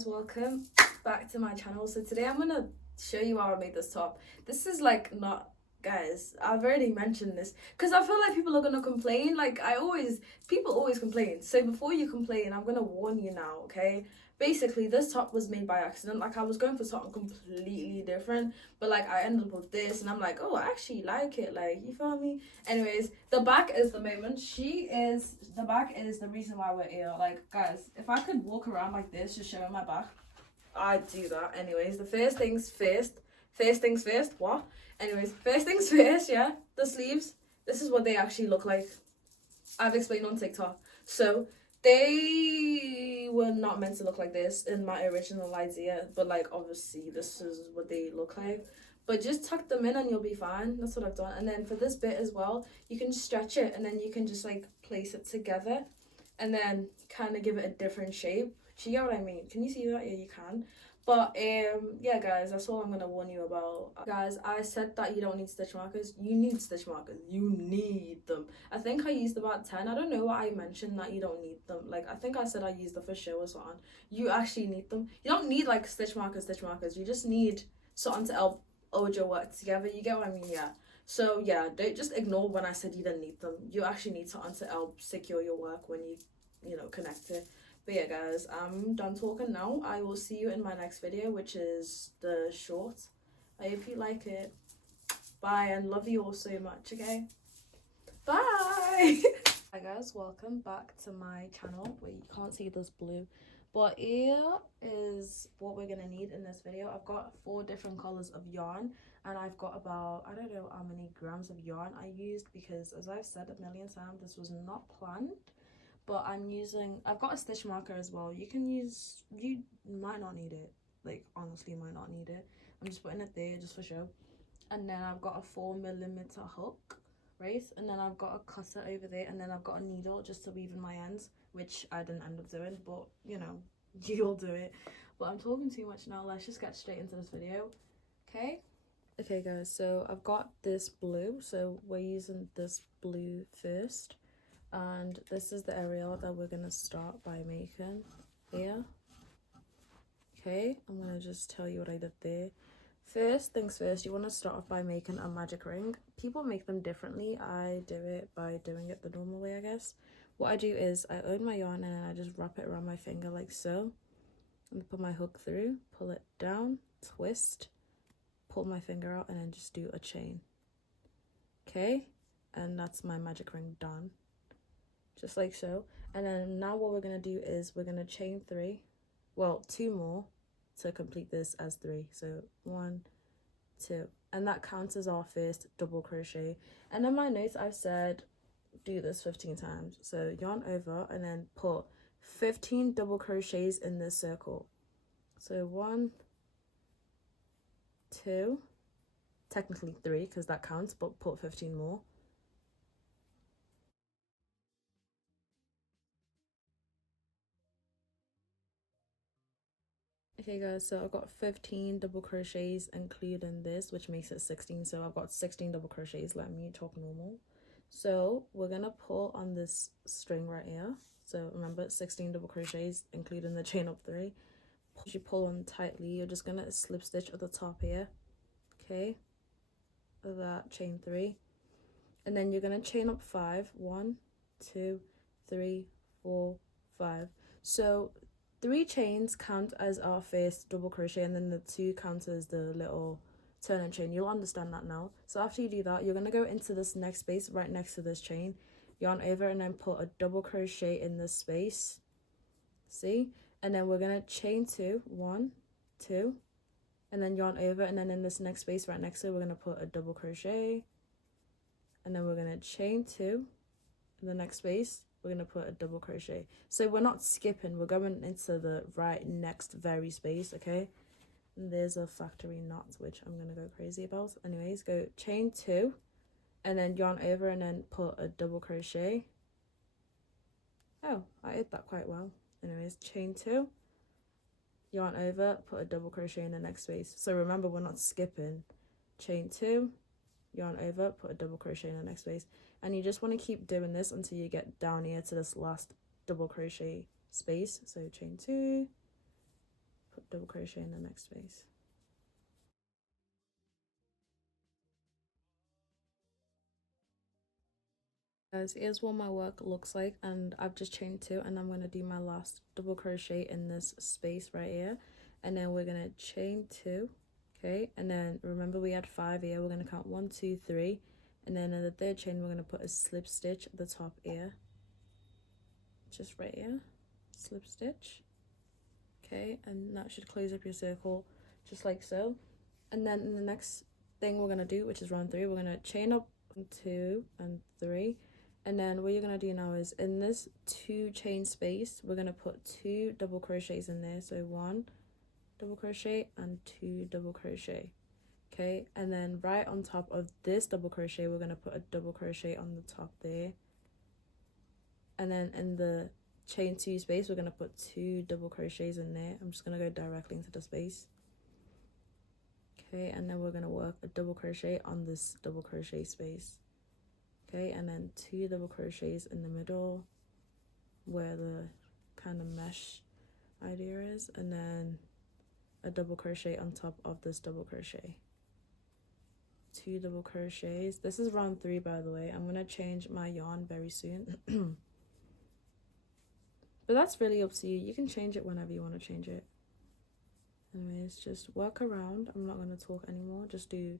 guys, welcome back to my channel. So today I'm gonna show you how I made this top. This is like not, guys, I've already mentioned this because I feel like people are gonna complain. Like people always complain. So before you complain, I'm gonna warn you now, okay? Basically, this top was made by accident. Like, I was going for something completely different, but like I ended up with this and I'm like, oh, I actually like it, like, you feel me? Anyways, the back is the moment. The back is the reason why we're here. Like, guys, if I could walk around like this just showing my back, I'd do that. Anyways, the first things first, what? Anyways, first things first, yeah, the sleeves, this is what they actually look like. I've explained on TikTok. So they were not meant to look like this in my original idea, but like obviously this is what they look like. But just tuck them in and you'll be fine. That's what I've done. And then for this bit as well, you can stretch it and then you can just like place it together and then kind of give it a different shape. Do you get what I mean? Can you see that? Yeah, you can. But yeah, guys, that's all I'm gonna warn you about. Guys, I said that you don't need stitch markers. You need stitch markers. You need them. I think I used about 10. I don't know why I mentioned that you don't need them. Like, I think I said I used them for show or something. You actually need them. You don't need like stitch markers. You just need something to help hold your work together. You get what I mean? Yeah. So yeah, don't just ignore when I said you didn't need them. You actually need something to help secure your work when you know, connect it. But yeah, guys, I'm done talking now. I will see you in my next video, which is the short. I hope you like it. Bye, and love you all so much, okay? Bye! Hi guys, welcome back to my channel. Wait, you can't see this blue. But here is what we're gonna need in this video. I've got 4 different colors of yarn, and I've got about, I don't know how many grams of yarn I used, because as I've said a million times, this was not planned. But I've got a stitch marker as well. You might not need it. Like, honestly, you might not need it. I'm just putting it there just for show. And then I've got a 4mm hook, right? And then I've got a cutter over there. And then I've got a needle just to weave in my ends, which I didn't end up doing. But, you know, you'll do it. But I'm talking too much now. Let's just get straight into this video, okay? Okay, guys, so I've got this blue. So we're using this blue first. And this is the area that we're going to start by making here. Okay, I'm going to just tell you what I did there. First things first, you want to start off by making a magic ring. People make them differently. I do it by doing it the normal way, I guess. What I do is I own my yarn and then I just wrap it around my finger like so. And put my hook through, pull it down, twist, pull my finger out, and then just do a chain. Okay, and that's my magic ring done. Just like so. And then now what we're going to do is we're going to chain 3, well, 2 more to complete this as 3. So 1, 2, and that counts as our first double crochet. And in my notes I've said do this 15 times. So yarn over and then put 15 double crochets in this circle. So 1, 2, technically 3 because that counts, but put 15 more. Okay guys, so I've got 15 double crochets including this, which makes it 16. So I've got 16 double crochets. Let me talk normal. So we're gonna pull on this string right here. So remember, 16 double crochets including the chain of 3. As you pull on tightly, you're just gonna slip stitch at the top here, okay, of that chain 3, and then you're gonna chain up 5. 1, 2, 3, 4, 5. So 3 chains count as our first double crochet, and then the 2 count as the little turn and chain. You'll understand that now. So after you do that, you're going to go into this next space right next to this chain, yarn over, and then put a double crochet in this space. See? And then we're going to chain 2, 1, 2, and then yarn over, and then in this next space right next to it, we're going to put a double crochet, and then we're going to chain 2 in the next space. We're going to put a double crochet. So we're not skipping, we're going into the right next very space, okay? And there's a factory knot, which I'm going to go crazy about. Anyways, go chain 2 and then yarn over and then put a double crochet. Oh, I did that quite well. Anyways, chain 2, yarn over, put a double crochet in the next space. So remember, we're not skipping. Chain 2, yarn over, put a double crochet in the next space. And you just want to keep doing this until you get down here to this last double crochet space. So chain 2, put double crochet in the next space. Guys, here's what my work looks like, and I've just chained 2, and I'm going to do my last double crochet in this space right here, and then we're going to chain 2. Okay, and then remember we had 5 here. We're going to count 1 2 3, and then in the third chain we're going to put a slip stitch at the top here, just right here, slip stitch. Okay, and that should close up your circle just like so. And then in the next thing we're going to do, which is round 3, we're going to chain up 2 and 3. And then what you're going to do now is in this 2 chain space, we're going to put 2 double crochets in there. So 1 double crochet and 2 double crochet. Okay, and then right on top of this double crochet, we're going to put a double crochet on the top there. And then in the chain 2 space, we're going to put 2 double crochets in there. I'm just going to go directly into the space. Okay, and then we're going to work a double crochet on this double crochet space. Okay, and then 2 double crochets in the middle where the kind of mesh idea is, and then a double crochet on top of this double crochet. 2 double crochets. This is round 3, by the way. I'm going to change my yarn very soon. But that's really up to you. You can change it whenever you want to change it. Anyways, just work around. I'm not going to talk anymore. Just do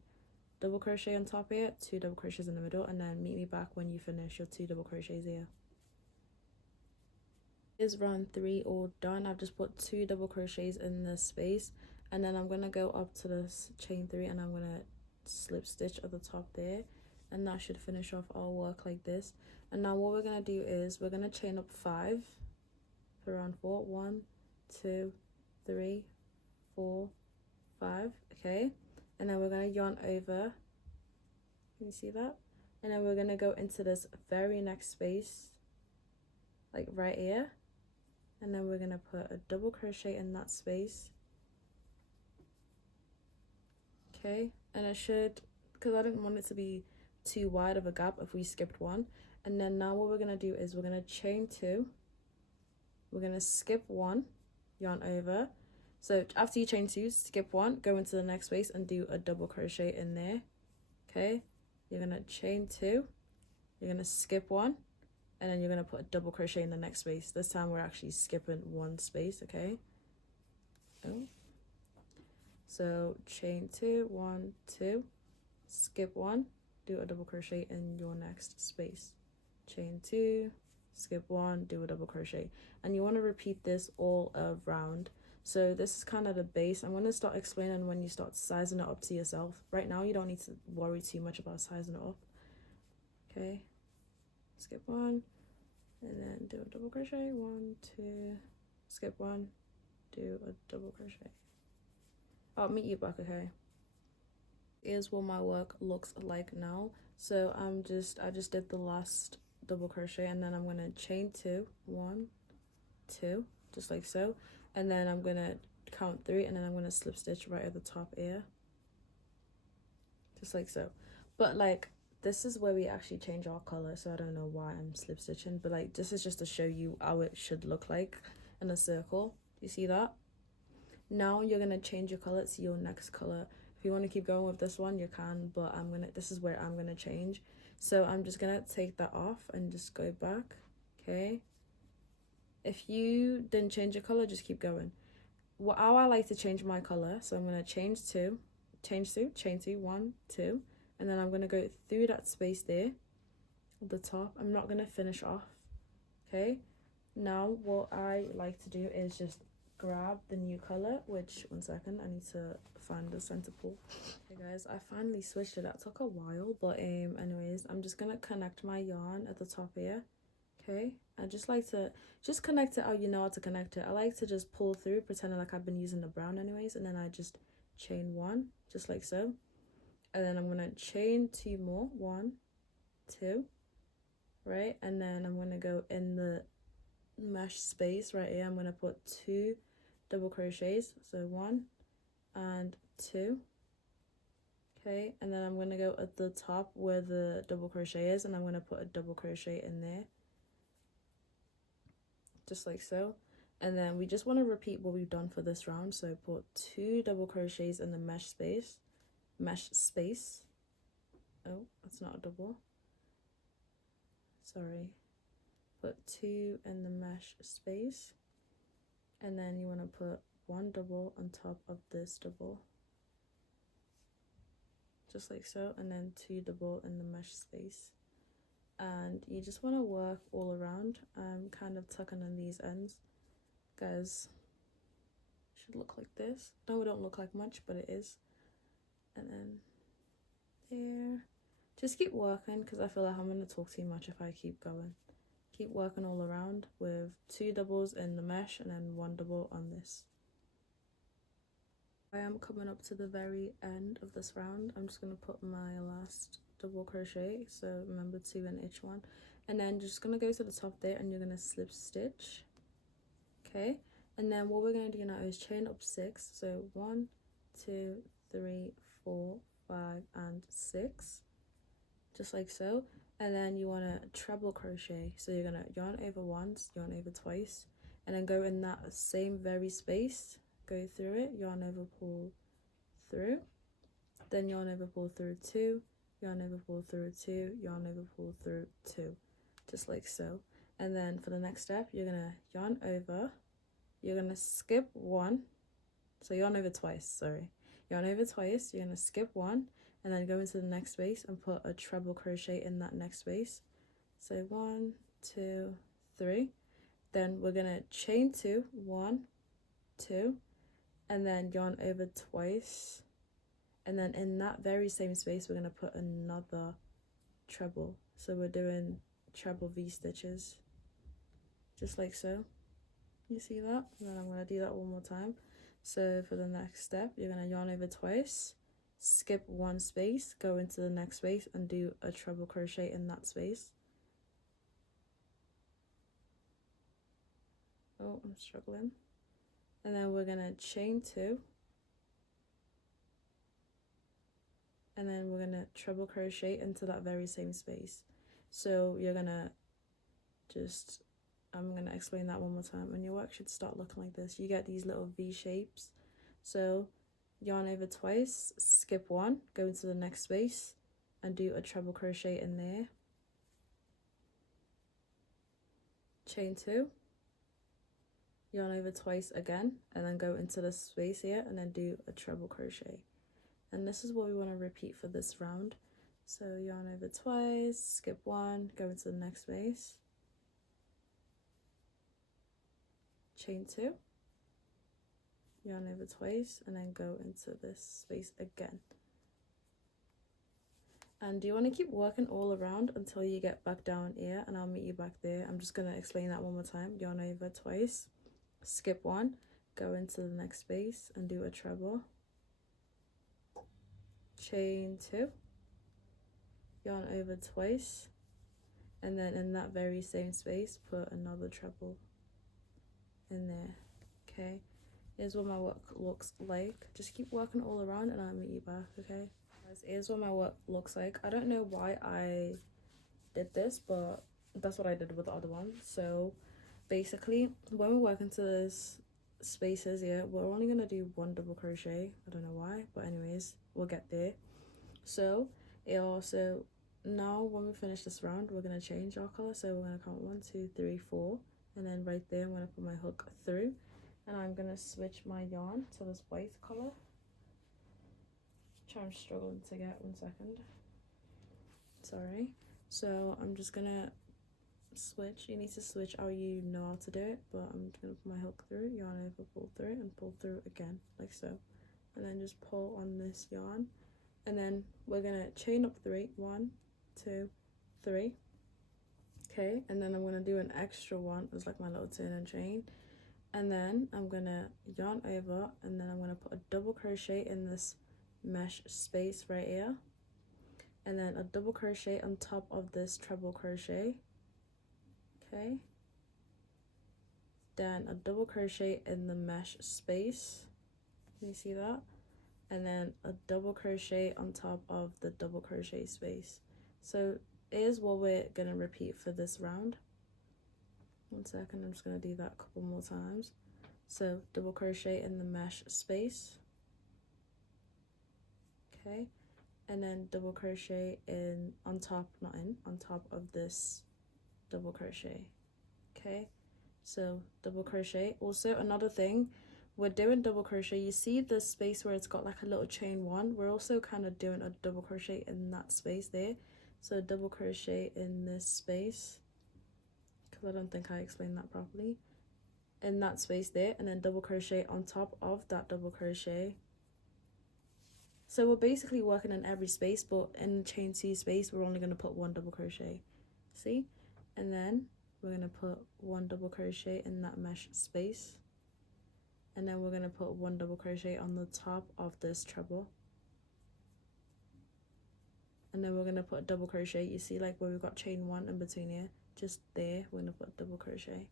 double crochet on top here, 2 double crochets in the middle, and then meet me back when you finish your 2 double crochets here. Is round 3 all done. I've just put 2 double crochets in this space, and then I'm going to go up to this chain 3 and I'm going to slip stitch at the top there, and that should finish off our work like this. And now what we're going to do is we're going to chain up 5 for round 4. 1 2 3 4 5. Okay, and then we're going to yarn over. Can you see that? And then we're going to go into this very next space, like right here, and then we're going to put a double crochet in that space. Okay, and it should, because I didn't want it to be too wide of a gap if we skipped 1. And then now what we're going to do is we're going to chain 2, we're going to skip 1, yarn over. So after you chain 2, skip 1, go into the next space and do a double crochet in there. Okay, you're going to chain 2, you're going to skip 1, and then you're going to put a double crochet in the next space. This time we're actually skipping 1 space. Okay, oh, so chain 2, 1 2, skip 1, do a double crochet in your next space, chain 2, skip 1, do a double crochet, and you want to repeat this all around. So this is kind of the base. I'm going to start explaining when you start sizing it up to yourself. Right now you don't need to worry too much about sizing it up. Okay, skip 1, and then do a double crochet, 1 2, skip 1, do a double crochet. I'll meet you back. Okay, here's what my work looks like now. So I just did the last double crochet, and then I'm going to chain 2, 1 2, just like so, and then I'm going to count 3, and then I'm going to slip stitch right at the top here, just like so. But like this is where we actually change our color, so I don't know why I'm slip stitching, but like this is just to show you how it should look like in a circle. You see that? Now you're going to change your color to your next color. If you want to keep going with this one, you can, but this is where I'm going to change. So I'm just going to take that off and just go back. Okay, if you didn't change your color, just keep going. How I like to change my color, so I'm going to chain 2, chain 2, 1 2, and then I'm going to go through that space there at the top. I'm not going to finish off. Okay, now what I like to do is just grab the new color, which, one second, I need to find the center pull. Hey guys, I finally switched it. That took a while, but anyways, I'm just gonna connect my yarn at the top here. Okay, I just like to connect it how you know how to connect it. I like to just pull through, pretending like I've been using the brown anyways, and then I just chain 1, just like so, and then I'm gonna chain 2 more, 1 2, right, and then I'm gonna go in the mesh space right here. I'm gonna put 2 double crochets, so 1 and 2. Okay, and then I'm gonna go at the top where the double crochet is, and I'm gonna put a double crochet in there, just like so. And then we just want to repeat what we've done for this round. So put 2 double crochets in the mesh space. Oh, that's not a double. Sorry. Put 2 in the mesh space. And then you want to put 1 double on top of this double. Just like so. And then 2 double in the mesh space. And you just want to work all around. Kind of tucking in these ends. Guys, should look like this. No, it don't look like much, but it is. And then there. Just keep working, because I feel like I'm going to talk too much if I keep going. Keep working all around with 2 doubles in the mesh and then 1 double on this. I am coming up to the very end of this round. I'm just going to put my last double crochet, so remember 2 in each one. And then just going to go to the top there and you're going to slip stitch. Okay, and then what we're going to do now is chain up 6. So 1, 2, 3, 4, 5, and 6. Just like so. And then you want to treble crochet. So you're going to yarn over once, yarn over twice, and then go in that same very space, go through it, yarn over, pull through, then yarn over, pull through 2, yarn over, pull through 2, yarn over, pull through 2, just like so. And then for the next step, you're going to yarn over, you're going to skip 1, so yarn over twice, sorry. Yarn over twice, you're going to skip 1, and then go into the next space and put a treble crochet in that next space. So 1, 2, 3. Then we're going to chain 2, 1, 2, and then yarn over twice. And then in that very same space, we're going to put another treble. So we're doing treble V stitches, just like so. You see that? And then I'm going to do that one more time. So for the next step, you're going to yarn over twice, skip 1 space, go into the next space and do a treble crochet in that space. Oh, I'm struggling. And then we're going to chain 2. And then we're going to treble crochet into that very same space. So you're going to just, I'm going to explain that one more time, and your work should start looking like this. You get these little V shapes. So yarn over twice, skip 1, go into the next space and do a treble crochet in there. Chain 2, yarn over twice again, and then go into the space here and then do a treble crochet. And this is what we want to repeat for this round. So yarn over twice, skip 1, go into the next space, chain 2, yarn over twice, and then go into this space again. And you want to keep working all around until you get back down here, and I'll meet you back there. I'm just going to explain that one more time. Yarn over twice, skip 1, go into the next space and do a treble, chain 2, yarn over twice, and then in that very same space put another treble in there. Okay, here's what my work looks like. Just keep working all around and I'll meet you back. Okay guys, here's what my work looks like. I don't know why I did this, but that's what I did with the other one. So basically when we work into this spaces here, we're only gonna do 1 double crochet. I don't know why, but anyways, we'll get there. So it also, now when we finish this round, we're gonna change our color. So we're gonna count 1, 2, 3, 4, and then right there I'm gonna put my hook through, and I'm gonna switch my yarn to this white color, which I'm struggling to get. 1 second, sorry. So I'm just gonna switch. You need to switch how you know how to do it, but I'm just gonna put my hook through, yarn over, pull through, and pull through again, like so, and then just pull on this yarn, and then we're gonna chain up 3, 1, 2, 3. Okay, and then I'm gonna do an extra one as like my little turn and chain, and then I'm gonna yarn over, and then I'm gonna put a double crochet in this mesh space right here, and then a double crochet on top of this treble crochet. Okay, then a double crochet in the mesh space, can you see that? And then a double crochet on top of the double crochet space. So here's what we're gonna repeat for this round. 1 second, I'm just going to do that a couple more times. So double crochet in the mesh space, okay, and then double crochet in on top, not in, on top of this double crochet, okay. So double crochet. Also another thing, we're doing double crochet, you see the space where it's got like a little chain one, we're also kind of doing a double crochet in that space there. So double crochet in this space, because I don't think I explained that properly, in that space there, and then double crochet on top of that double crochet. So we're basically working in every space, but in the chain 2 space we're only going to put 1 double crochet, see, and then we're going to put 1 double crochet in that mesh space, and then we're going to put 1 double crochet on the top of this treble, and then we're going to put a double crochet, you see like where we've got chain 1 in between here, just there we're going to put double crochet.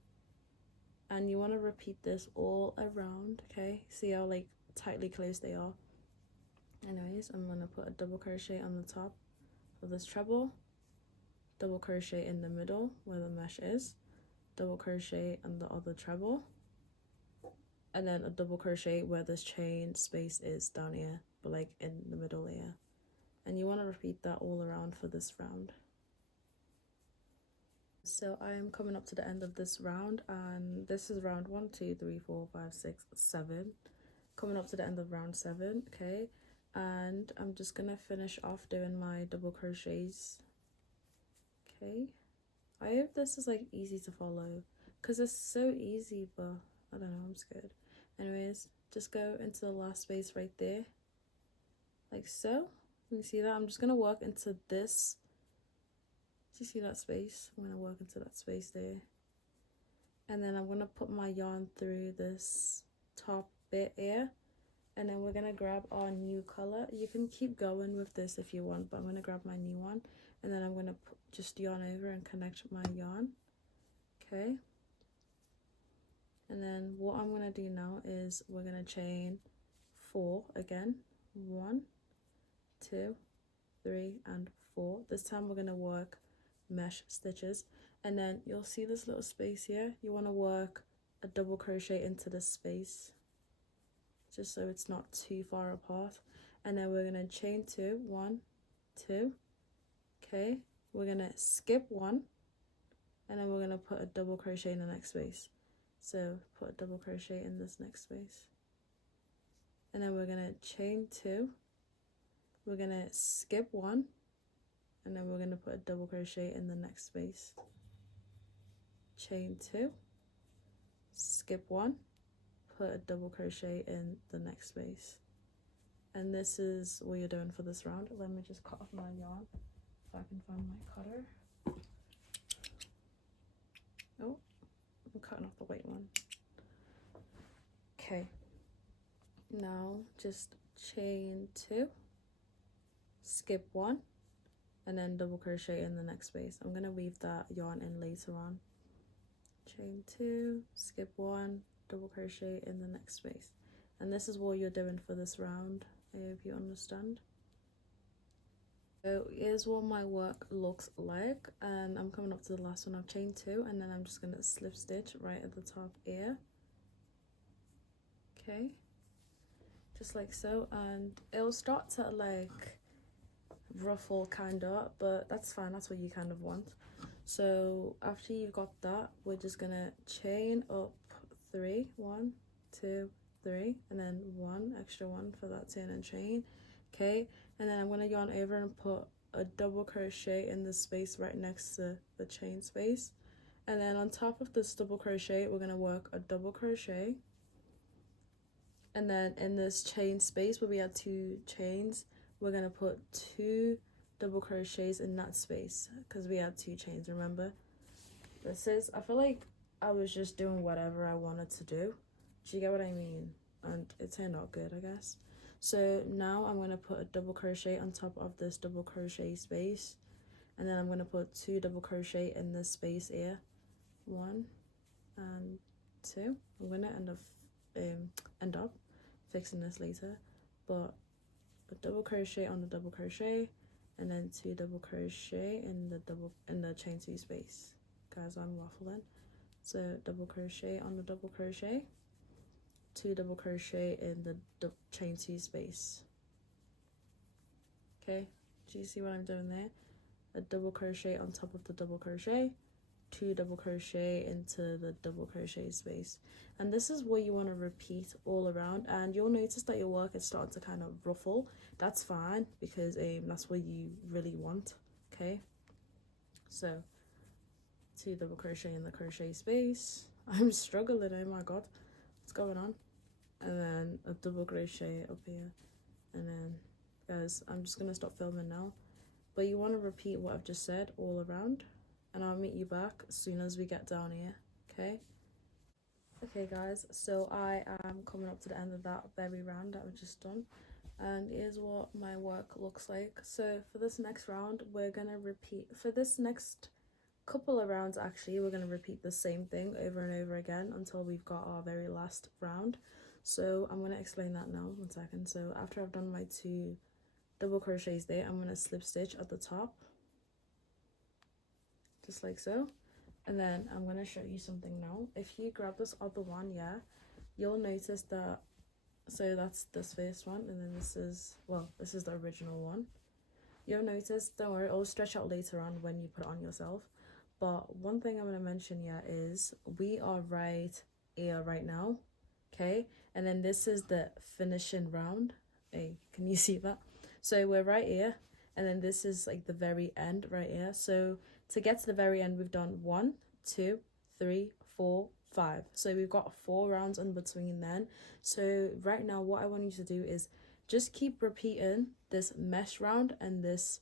And you want to repeat this all around, okay, see how like tightly closed they are. Anyways, I'm going to put a double crochet on the top of this treble, double crochet in the middle where the mesh is, double crochet on the other treble, and then a double crochet where this chain space is down here, but like in the middle here. And you want to repeat that all around for this round. So I am coming up to the end of this round, and this is round 1, 2, 3, 4, 5, 6, 7. Coming up to the end of round 7, okay, and I'm just gonna finish off doing my double crochets, okay. I hope this is like easy to follow, because it's so easy, but I don't know, I'm scared. Anyways, just go into the last space right there, like so. You see that? I'm just gonna work into this. Do you see that space? I'm gonna work into that space there, and then I'm gonna put my yarn through this top bit here, and then we're gonna grab our new color. You can keep going with this if you want, but I'm gonna grab my new one, and then I'm gonna just yarn over and connect my yarn, okay. And then what I'm gonna do now is we're gonna chain 4 again, 1, 2, 3, and 4. This time we're gonna work mesh stitches, and then you'll see this little space here. You want to work a double crochet into this space, just so it's not too far apart. And then we're gonna chain 2, 1, 2, okay. We're gonna skip 1, and then we're gonna put a double crochet in the next space. So put a double crochet in this next space, and then we're gonna chain 2, we're gonna skip 1, and then we're gonna put a double crochet in the next space, chain 2, skip 1, put a double crochet in the next space. And this is what you're doing for this round. Let me just cut off my yarn if I can find my cutter. Oh, I'm cutting off the white one. Okay, now just chain 2, skip 1, and then double crochet in the next space. I'm gonna weave that yarn in later on. Chain 2, skip 1, double crochet in the next space. And this is what you're doing for this round. I hope you understand. So here's what my work looks like, and I'm coming up to the last one. I've chained 2, and then I'm just gonna slip stitch right at the top here, okay, just like so. And it'll start to like ruffle kind of, but that's fine, that's what you kind of want. So after you've got that, we're just gonna chain up 3, 1, 2, 3, and then 1 extra 1 for that turn and chain, okay. And then I'm gonna yarn over and put a double crochet in the space right next to the chain space, and then on top of this double crochet we're gonna work a double crochet, and then in this chain space where we had 2 chains, we're gonna put 2 double crochets in that space because we had 2 chains, remember. This is, I feel like I was just doing whatever I wanted to do. Do you get what I mean? And it turned out good, I guess. So now I'm going to put a double crochet on top of this double crochet space, and then I'm going to put 2 double crochet in this space here, 1 and 2. I'm going to end up fixing this later, but a double crochet on the double crochet, and then 2 double crochet in the chain 2 space. Guys, I'm waffling. So double crochet on the double crochet, 2 double crochet in the chain 2 space. Okay, do you see what I'm doing there? A double crochet on top of the double crochet, 2 double crochet into the double crochet space, and this is what you want to repeat all around. And you'll notice that your work is starting to kind of ruffle. That's fine, because that's what you really want. Okay, so 2 double crochet in the crochet space. I'm struggling, oh my god, what's going on? And then a double crochet up here, and then guys, I'm just gonna stop filming now, but you want to repeat what I've just said all around, and I'll meet you back as soon as we get down here. Okay guys, so I am coming up to the end of that very round that we've just done, and here's what my work looks like. So for this next round, we're gonna repeat, for this next couple of rounds actually, we're going to repeat the same thing over and over again until we've got our very last round. So I'm going to explain that now, 1 second. So after I've done my 2 double crochets there, I'm going to slip stitch at the top, just like so, and then I'm going to show you something now. If you grab this other one, yeah, you'll notice that, so that's this first one, and then this is the original one. You'll notice, don't worry, it'll stretch out later on when you put it on yourself. But one thing I'm going to mention here is we are right here right now, okay? And then this is the finishing round. Hey, can you see that? So we're right here, and then this is like the very end right here. So to get to the very end, we've done 1, 2, 3, 4, 5. So we've got 4 rounds in between then. So right now, what I want you to do is just keep repeating this mesh round and this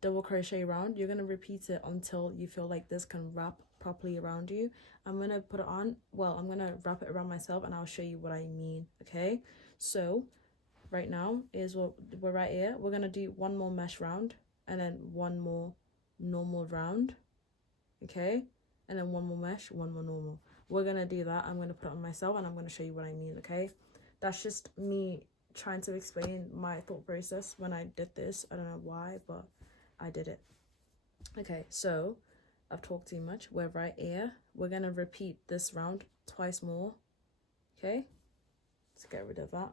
double crochet round. You're going to repeat it until you feel like this can wrap properly around you. I'm going to put it on, I'm going to wrap it around myself, and I'll show you what I mean. Okay, so right now is what we're right here. We're going to do 1 more mesh round, and then 1 more normal round, okay, and then 1 more mesh, 1 more normal. We're going to do that. I'm going to put it on myself, and I'm going to show you what I mean. Okay, that's just me trying to explain my thought process when I did this. I don't know why, but I did it. Okay, so I've talked too much. We're right here. We're gonna repeat this round twice more. Okay, let's get rid of that.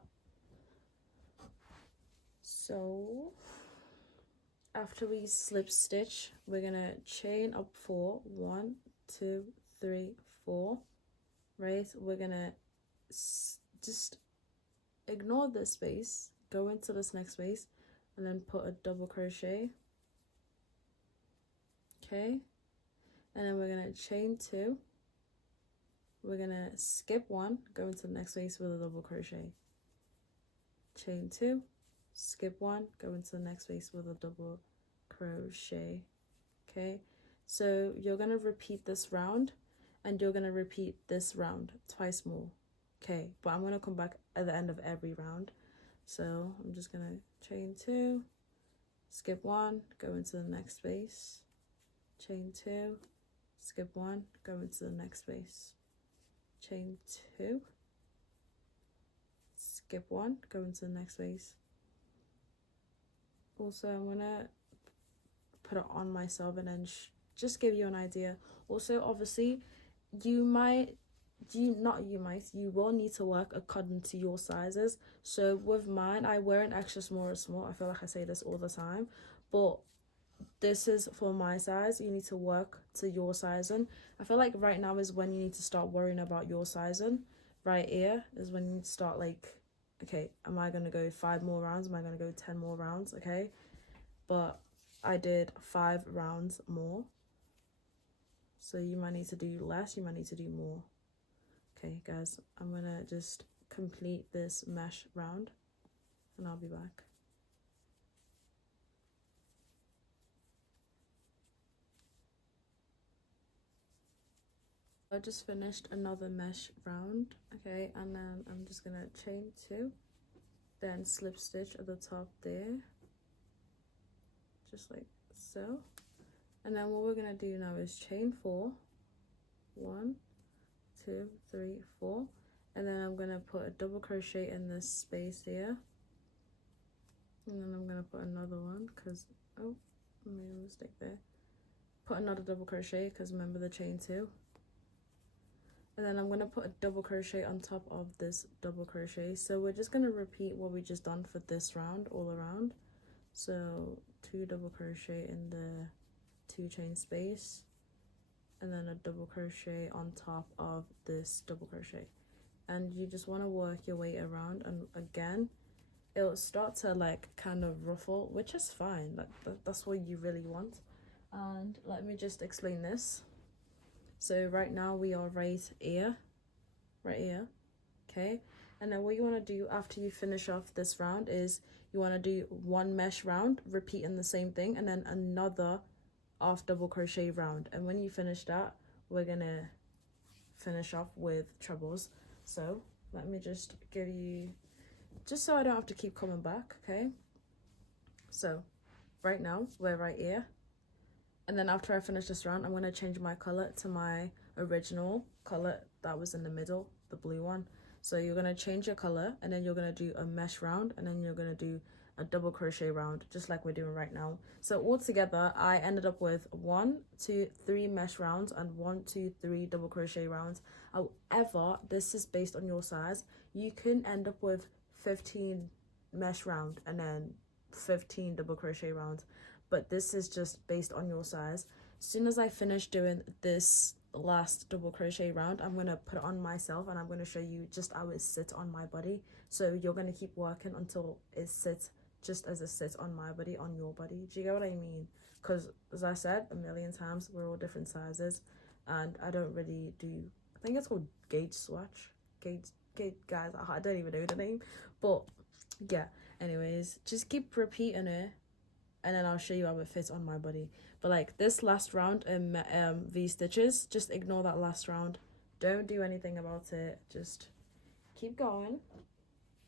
So after we slip stitch, we're gonna chain up 4. 1, 2, 3, 4. Right, we're gonna just ignore this space, go into this next space, and then put a double crochet. Okay, and then we're gonna chain 2. We're gonna skip 1, go into the next space with a double crochet, chain 2, skip 1, go into the next space with a double crochet. Okay, so you're gonna repeat this round, and you're gonna repeat this round twice more. Okay, but I'm gonna come back at the end of every round. So I'm just gonna chain 2, skip 1, go into the next space, chain 2, skip 1, go into the next space, chain 2, skip 1, go into the next space. Also, I'm gonna put it on myself and then just give you an idea. Also, obviously, you will need to work according to your sizes. So with mine, I wear an extra small or small. I feel like I say this all the time, but this is for my size. You need to work to your sizing. I feel like right now is when you need to start worrying about your sizing. Right here is when you need to start, like, okay, am I gonna go 5 more rounds? Am I gonna go 10 more rounds? Okay, but I did 5 rounds more, so you might need to do less, you might need to do more. Okay guys, I'm gonna just complete this mesh round and I'll be back. I just finished another mesh round, okay, and then I'm just gonna chain 2, then slip stitch at the top there, just like so. And then what we're gonna do now is chain 4, 1, 2, 3, 4, and then I'm gonna put a double crochet in this space here, and then I'm gonna put another one because I made a mistake there. Put another double crochet because remember the chain 2. and then I'm going to put a double crochet on top of this double crochet. So we're just going to repeat what we just done for this round all around. So 2 double crochet in the 2 chain space, and then a double crochet on top of this double crochet, and you just want to work your way around, and again it'll start to like kind of ruffle, which is fine. That's what you really want. And let me just explain this. So right now we are right here, okay? And then what you want to do after you finish off this round is you want to do 1 mesh round, repeating the same thing, and then another half double crochet round. And when you finish that, we're gonna finish off with trebles. So let me just give you, just so I don't have to keep coming back, okay? So right now we're right here, and then after I finish this round, I'm going to change my color to my original color that was in the middle, the blue one. So you're going to change your color, and then you're going to do a mesh round, and then you're going to do a double crochet round, just like we're doing right now. So altogether I ended up with 1, 2, 3 mesh rounds and 1, 2, 3 double crochet rounds. However, this is based on your size. You can end up with 15 mesh round and then 15 double crochet rounds, but this is just based on your size. As soon as I finish doing this last double crochet round, I'm going to put it on myself, and I'm going to show you just how it sits on my body. So you're going to keep working until it sits just as it sits on my body, on your body. Do you get what I mean? Because as I said a million times, we're all different sizes, and I don't really do, I think it's called gauge swatch, gauge guys, I don't even know the name, but yeah, anyways, just keep repeating it, and then I'll show you how it fits on my body. But like this last round in V-stitches, just ignore that last round. Don't do anything about it. Just keep going.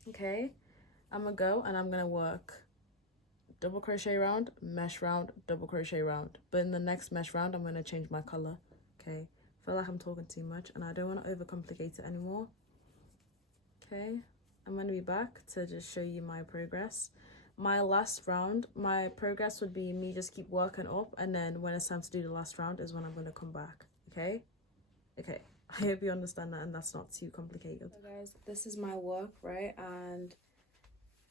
Okay, I'm gonna go and I'm gonna work double crochet round, mesh round, double crochet round. But in the next mesh round, I'm gonna change my color. Okay, I feel like I'm talking too much and I don't want to overcomplicate it anymore. Okay, I'm gonna be back to just show you my progress. My last round, my progress would be me just keep working up, and then when it's time to do the last round is when I'm going to come back. Okay, I hope you understand that and that's not too complicated. So guys, this is my work, right? And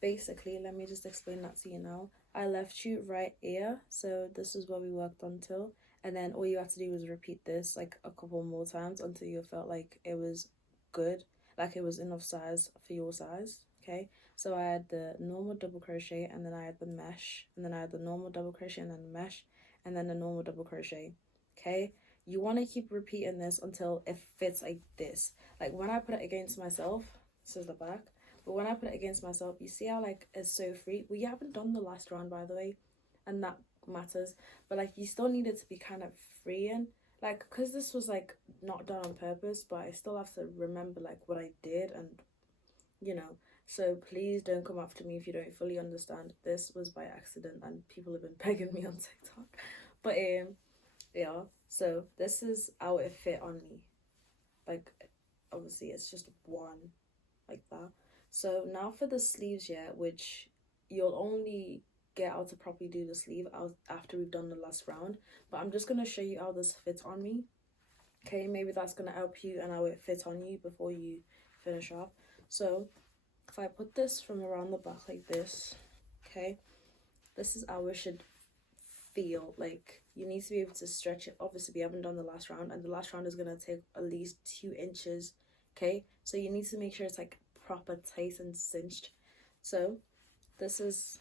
basically, let me just explain that to you now. I left you right here, so this is what we worked until, and then all you have to do was repeat this like a couple more times until you felt like it was good, like it was enough size for your size. Okay, so I had the normal double crochet, and then I had the mesh, and then I had the normal double crochet, and then the mesh, and then the normal double crochet. Okay, you want to keep repeating this until it fits like this. Like when I put it against myself, this is the back, but when I put it against myself, you see how like it's so free. We haven't done the last round, by the way, and that matters, but like you still need it to be kind of freeing, like because this was like not done on purpose, but I still have to remember like what I did, and you know, so please don't come after me if you don't fully understand. This was by accident and people have been begging me on TikTok. But yeah, so this is how it fit on me. Like obviously it's just one like that. So now for the sleeves, yeah, which you'll only get how to properly do the sleeve out after we've done the last round. But I'm just gonna show you how this fits on me. Okay, maybe that's gonna help you and how it fits on you before you finish off. So if I put this from around the back like this, okay, this is how it should feel. Like you need to be able to stretch it. Obviously we haven't done the last round, and the last round is going to take at least 2 inches. Okay, so you need to make sure it's like proper tight and cinched. So this is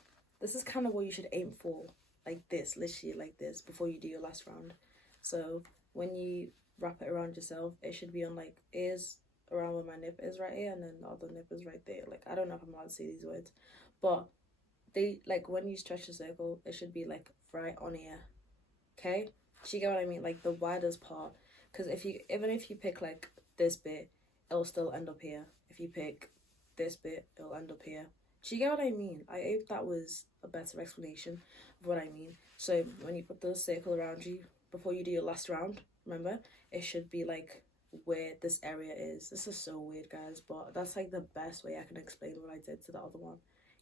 kind of what you should aim for, like this, literally like this, before you do your last round. So when you wrap it around yourself, it should be on like ears around where my nip is right here, and then the other nip is right there. Like I don't know if I'm allowed to say these words, but they like when you stretch the circle, it should be like right on here. Okay, do you get what I mean? Like the widest part, because even if you pick like this bit, it'll still end up here. If you pick this bit, it'll end up here. Do you get what I mean? I hope that was a better explanation of what I mean. So when you put the circle around you before you do your last round, remember, it should be like where this area is. This is so weird, guys, but that's like the best way I can explain what I did to the other one.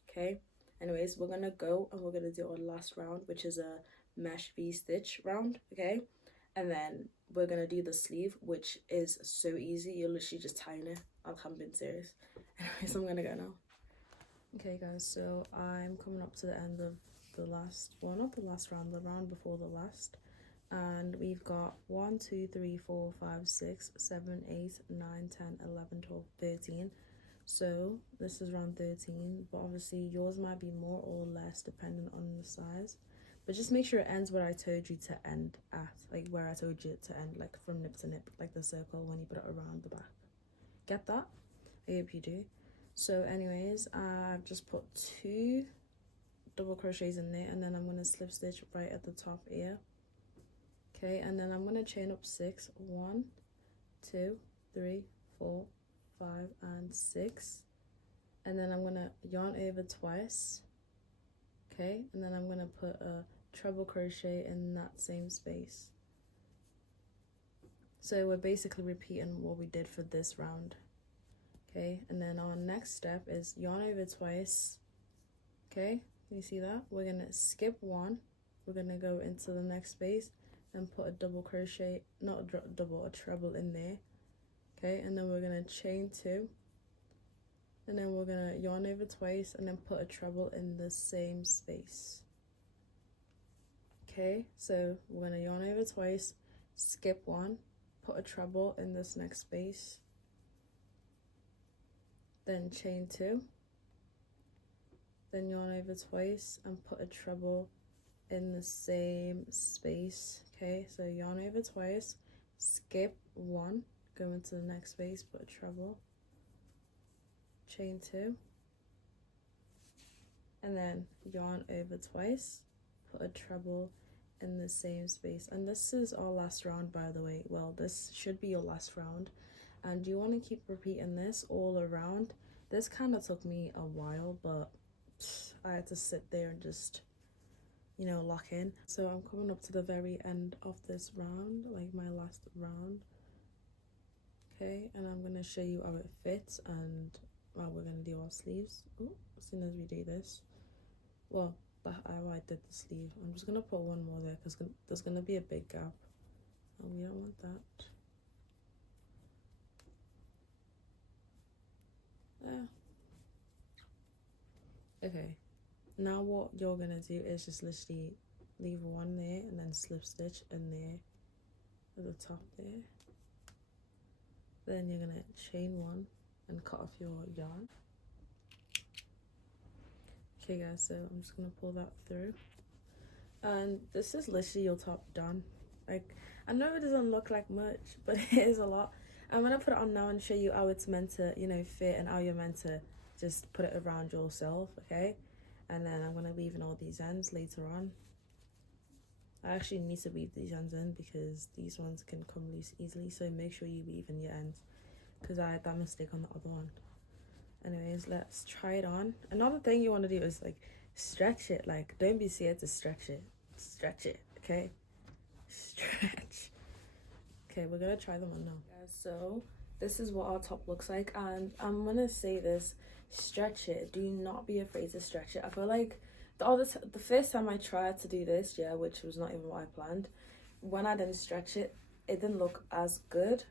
Okay, anyways, we're gonna go and we're gonna do our last round, which is a mesh V-stitch round. Okay, And then we're gonna do the sleeve, which is so easy. You're literally just tying it. I'm being serious. Anyways, I'm gonna go now. Okay guys, so I'm coming up to the end of the last, well, not the last round, the round before the last, and we've got 1 2 3 4 5 6 7 8 9 10 11 12 13. So this is round 13, but obviously yours might be more or less depending on the size, but just make sure it ends where I told you to end at, like where I told you to end, like from nip to nip, like the circle when you put it around the back. Get that? I hope you do. So anyways, I've just put 2 double crochets in there, and then I'm going to slip stitch right at the top here. Okay, and then I'm going to chain up 6. 1 2 3 4 5 and 6, and then I'm going to yarn over twice. Okay, and then I'm going to put a treble crochet in that same space. So we're basically repeating what we did for this round. Okay, and then our next step is yarn over twice. Okay, can you see that? We're gonna skip 1, we're gonna go into the next space and put a double crochet, not a double, a treble in there. Okay, and then we're gonna chain 2, and then we're gonna yarn over twice and then put a treble in the same space. Okay, so we're gonna yarn over twice, skip 1, put a treble in this next space, then chain 2, then yarn over twice and put a treble in the same space. Okay, so yarn over twice, skip 1, go into the next space, put a treble, chain 2, and then yarn over twice, put a treble in the same space. And this is our last round, by the way. Well, this should be your last round, and you want to keep repeating this all around. This kind of took me a while, but I had to sit there and just, you know, lock in. So I'm coming up to the very end of this round, like my last round. Okay, and I'm going to show you how it fits and how we're going to do our sleeves. Ooh, as soon as we do this, well, how I did the sleeve, I'm just going to put one more there because there's going to be a big gap and we don't want that. Yeah. Okay, now what you're gonna do is just literally leave 1 there and then slip stitch in there at the top there. Then you're gonna chain 1 and cut off your yarn. Okay guys, so I'm just gonna pull that through, and this is literally your top done. Like, I know it doesn't look like much, but it is a lot. I'm gonna put it on now and show you how it's meant to, you know, fit and how you're meant to just put it around yourself. Okay, and then I'm gonna weave in all these ends later on. I actually need to weave these ends in because these ones can come loose easily, so make sure you weave in your ends, because I had that mistake on the other one. Anyways, let's try it on. Another thing you want to do is like stretch it. Like, don't be scared to stretch it. Stretch it, okay? Stretch. Okay, we're gonna try them on now, guys. So this is what our top looks like, and I'm gonna say this: stretch it. Do not be afraid to stretch it. I feel like the first time I tried to do this, yeah, which was not even what I planned, when I didn't stretch it, it didn't look as good.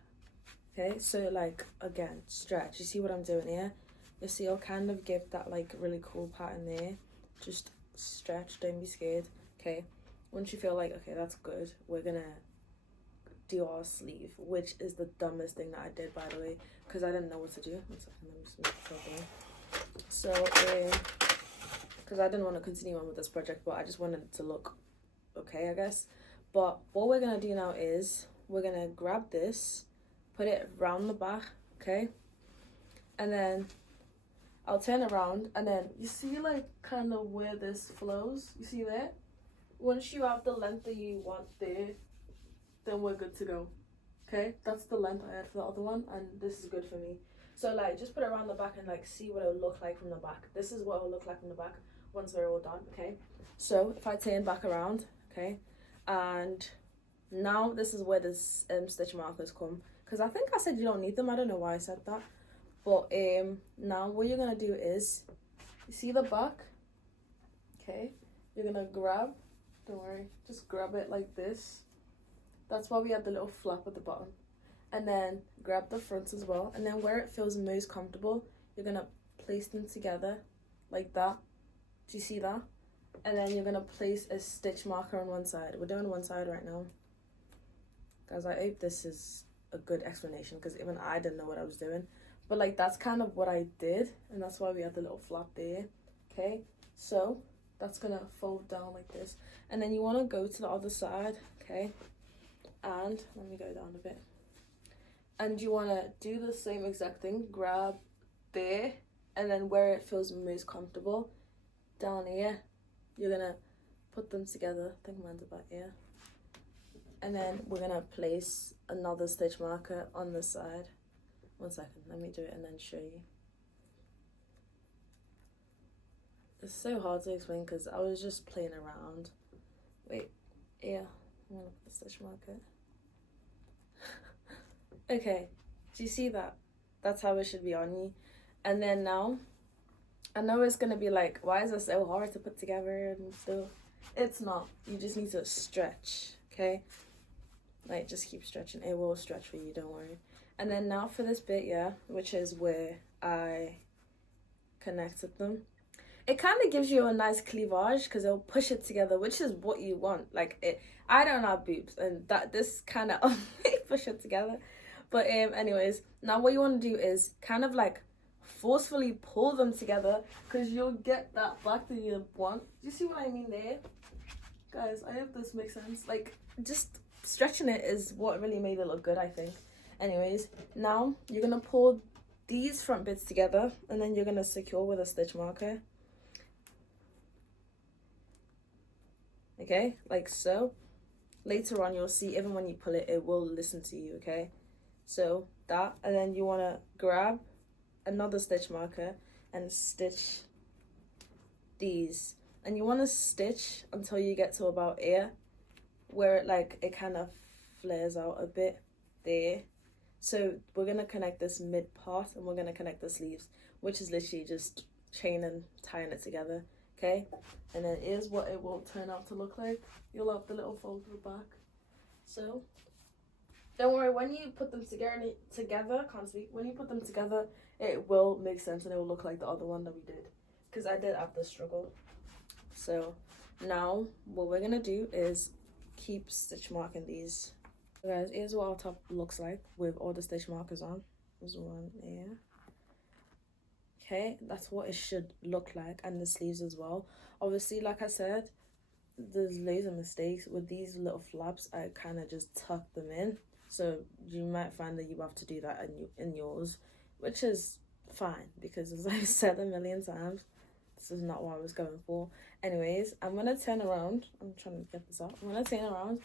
Okay, so like, again, stretch. You see what I'm doing here? You see, I'll kind of give that like really cool pattern there. Just stretch, don't be scared. Okay, once you feel like, okay, that's good, we're gonna do our sleeve, which is the dumbest thing that I did, by the way, because I didn't know what to do. 1 second, let me just make sure there. So because I didn't want to continue on with this project, but I just wanted it to look okay, I guess. But what we're gonna do now is we're gonna grab this, put it around the back, okay, and then I'll turn around, and then you see like kind of where this flows, you see there? Once you have the length that you want there, then we're good to go. Okay, that's the length I had for the other one, and this is good for me. So like, just put it around the back and like see what it'll look like from the back. This is what it'll look like from the back once we're all done. Okay, so if I turn back around, okay, and now this is where this stitch markers come, because I think I said you don't need them. I don't know why I said that, but now what you're gonna do is, you see the back, okay, you're gonna grab, don't worry, just grab it like this, That's why we have the little flap at the bottom. And then grab the fronts as well, and then where it feels most comfortable, you're gonna place them together like that. Do you see that? And then you're gonna place a stitch marker on one side. We're doing one side right now, guys. I hope this is a good explanation, because even I didn't know what I was doing, but like that's kind of what I did, and that's why we have the little flap there. Okay, so that's gonna fold down like this, and then you want to go to the other side. Okay, and let me go down a bit, and you want to do the same exact thing. Grab there, and then where it feels most comfortable down here, you're gonna put them together. I think mine's about here. And then we're gonna place another stitch marker on this side. One second, let me do it and then show you. It's so hard to explain because I was just playing around. Wait, yeah, I'm gonna put the stitch marker. Okay, do you see that? That's how it should be on you. And then now, I know it's gonna be like, why is it so hard to put together and stuff? It's not. You just need to stretch, okay? Like, just keep stretching. It will stretch for you, don't worry. And then now for this bit, yeah, which is where I connected them. It kind of gives you a nice cleavage because it'll push it together, which is what you want. Like, I don't have boobs, and this kind of push it together. But anyways, now what you want to do is kind of like forcefully pull them together, because you'll get that back that you want. Do you see what I mean there? Guys, I hope this makes sense. Like, just stretching it is what really made it look good, I think. Anyways, now you're gonna pull these front bits together, and then you're gonna secure with a stitch marker. Okay, like so. Later on, you'll see, even when you pull it, it will listen to you, okay? So that, and then you wanna grab another stitch marker and stitch these. And you wanna stitch until you get to about here, where it kind of flares out a bit there. So we're gonna connect this mid part, and we're gonna connect the sleeves, which is literally just chain and tying it together. Okay, and then here's what it will turn out to look like. You'll have the little fold at the back. So don't worry, when you put them together, can't speak, when you put them together, it will make sense and it will look like the other one that we did, because I did have this struggle. So now what we're gonna do is keep stitch marking these. So guys, here's what our top looks like with all the stitch markers on. There's one here. Okay, that's what it should look like, and the sleeves as well. Obviously, like I said, there's loads of mistakes with these little flaps. I kind of just tuck them in, so you might find that you have to do that in yours, which is fine, because as I've said a million times, this is not what I was going for. Anyways, I'm gonna turn around. I'm trying to get this out. I'm gonna turn around,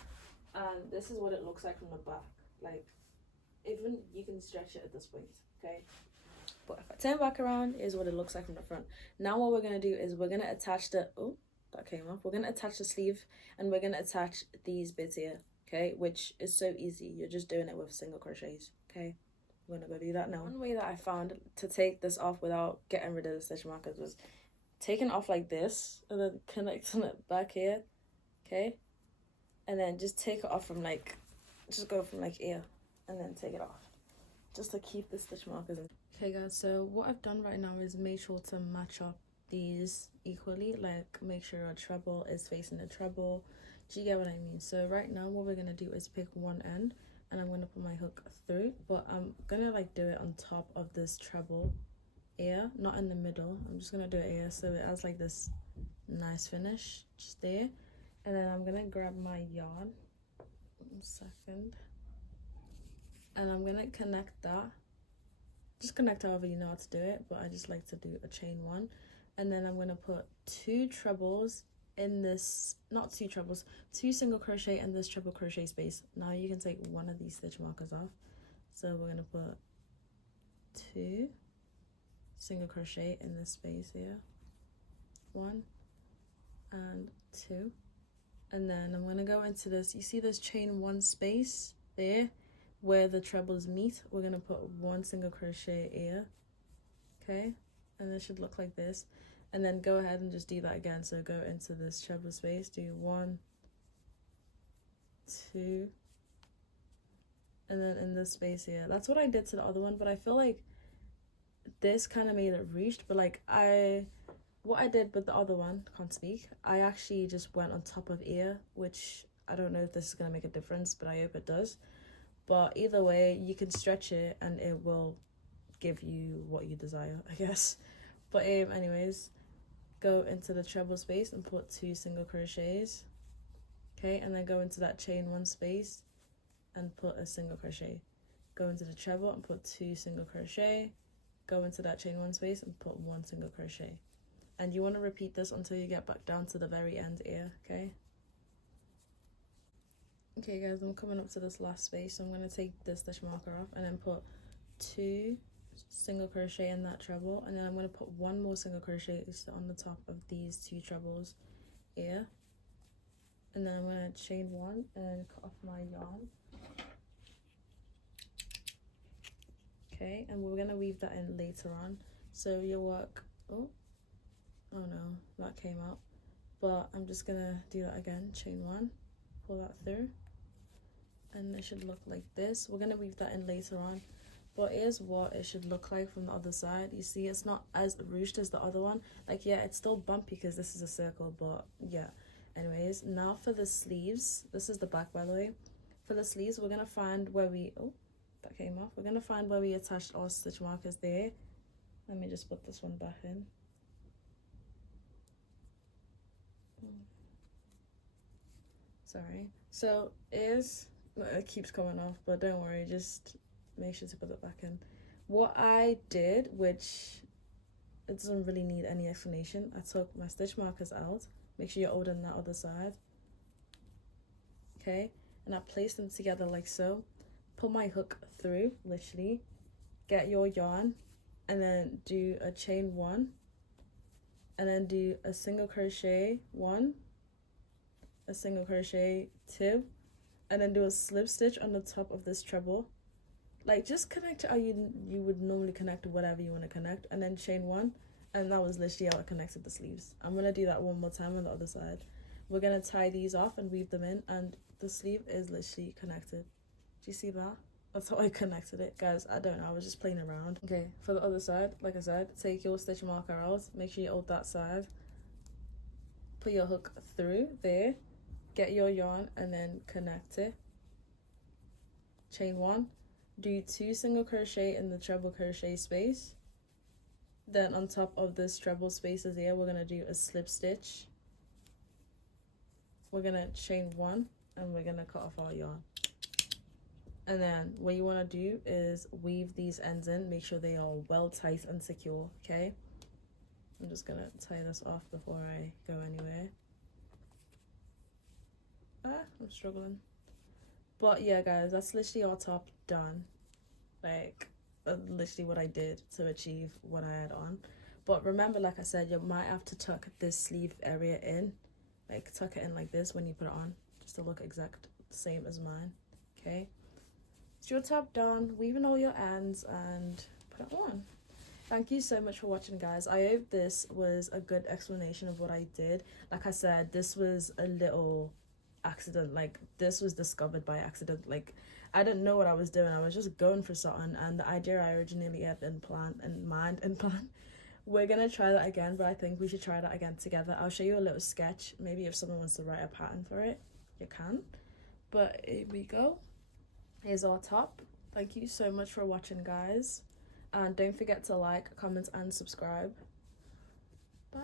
and this is what it looks like from the back. Like, even you can stretch it at this point, okay? But if I turn back around, is what it looks like from the front. Now what we're going to do is we're going to attach the, oh, that came off. We're going to attach the sleeve, and we're going to attach these bits here, okay? Which is so easy. You're just doing it with single crochets, okay? We're going to go do that now. One way that I found to take this off without getting rid of the stitch markers was taking it off like this, and then connecting it back here, okay? And then just take it off from just go from here, and then take it off, just to keep the stitch markers in. Okay guys, so what I've done right now is make sure to match up these equally, like make sure our treble is facing the treble. Do you get what I mean? So right now what we're gonna do is pick one end, and I'm gonna put my hook through, but I'm gonna do it on top of this treble here, not in the middle. I'm just gonna do it here so it has like this nice finish just there. And then I'm gonna grab my yarn, 1 second, and I'm gonna connect that. Just connect however you know how to do it, but I just like to do a chain one. And then I'm going to put 2 trebles in this, not 2 trebles, 2 single crochet in this treble crochet space. Now you can take one of these stitch markers off. So we're going to put 2 single crochet in this space here. 1 and 2. And then I'm going to go into this, you see this chain 1 space there? Where the trebles meet, we're going to put 1 single crochet here, okay? And it should look like this. And then go ahead and just do that again. So go into this treble space, do 1, 2, and then in this space here. That's what I did to the other one, but I feel like this kind of made it ruched. But like what I did with the other one, can't speak, I actually just went on top of ear, which I don't know if this is gonna make a difference, but I hope it does. But either way, you can stretch it and it will give you what you desire, I guess. But anyways, go into the treble space and put 2 single crochets. Okay, and then go into that chain 1 space and put a single crochet. Go into the treble and put 2 single crochet. Go into that chain 1 space and put 1 single crochet. And you want to repeat this until you get back down to the very end here, okay? Okay guys, I'm coming up to this last space, so I'm going to take this stitch marker off and then put 2 single crochet in that treble, and then I'm going to put 1 more single crochet on the top of these 2 trebles here, and then I'm going to chain 1 and cut off my yarn. Okay, and we're going to weave that in later on. So your work, oh no, that came out, but I'm just going to do that again. Chain 1, pull that through, and it should look like this. We're going to weave that in later on, but here's what it should look like from the other side. You see, it's not as ruched as the other one. Like, yeah, it's still bumpy because this is a circle, but yeah. Anyways, now for the sleeves, this is the back, by the way. For the sleeves, we're going to find where we, oh, that came off. We're going to find where we attached our stitch markers there. Let me just put this one back in. Sorry. So it keeps coming off, but don't worry, just make sure to put it back in. What I did, which it doesn't really need any explanation, I took my stitch markers out. Make sure you're holding that other side. Okay, and I placed them together like so. Pull my hook through, literally. Get your yarn, and then do a chain 1, and then do a single crochet 1, a single crochet 2, and then do a slip stitch on the top of this treble. Like, just connect how you would normally connect whatever you want to connect, and then chain 1, and that was literally how I connected the sleeves. I'm going to do that one more time on the other side. We're going to tie these off and weave them in, and the sleeve is literally connected. Do you see that? That's how I connected it. Guys, I don't know, I was just playing around. Okay, for the other side, like I said, take your stitch marker out, make sure you hold that side, put your hook through there, get your yarn, and then connect it. Chain 1, do 2 single crochet in the treble crochet space. Then on top of this treble spaces here, we're going to do a slip stitch. We're going to chain 1, and we're going to cut off our yarn. And then what you want to do is weave these ends in, make sure they are well tight and secure, okay? I'm just going to tie this off before I go anywhere. I'm struggling. But yeah, guys, that's literally our top done. Like, literally what I did to achieve what I had on. But remember, like I said, you might have to tuck this sleeve area in. Like, tuck it in like this when you put it on, just to look exact same as mine, okay? It's your top done, weaving all your ends and put it on. Thank you so much for watching, guys. I hope this was a good explanation of what I did. Like I said, this was a little accident. Like, this was discovered by accident. Like, I didn't know what I was doing. I was just going for something, and the idea I originally had in mind. We're gonna try that again, but I think we should try that again together. I'll show you a little sketch. Maybe if someone wants to write a pattern for it, you can. But here we go. Here's our top. Thank you so much for watching, guys, and don't forget to like, comment, and subscribe. Bye.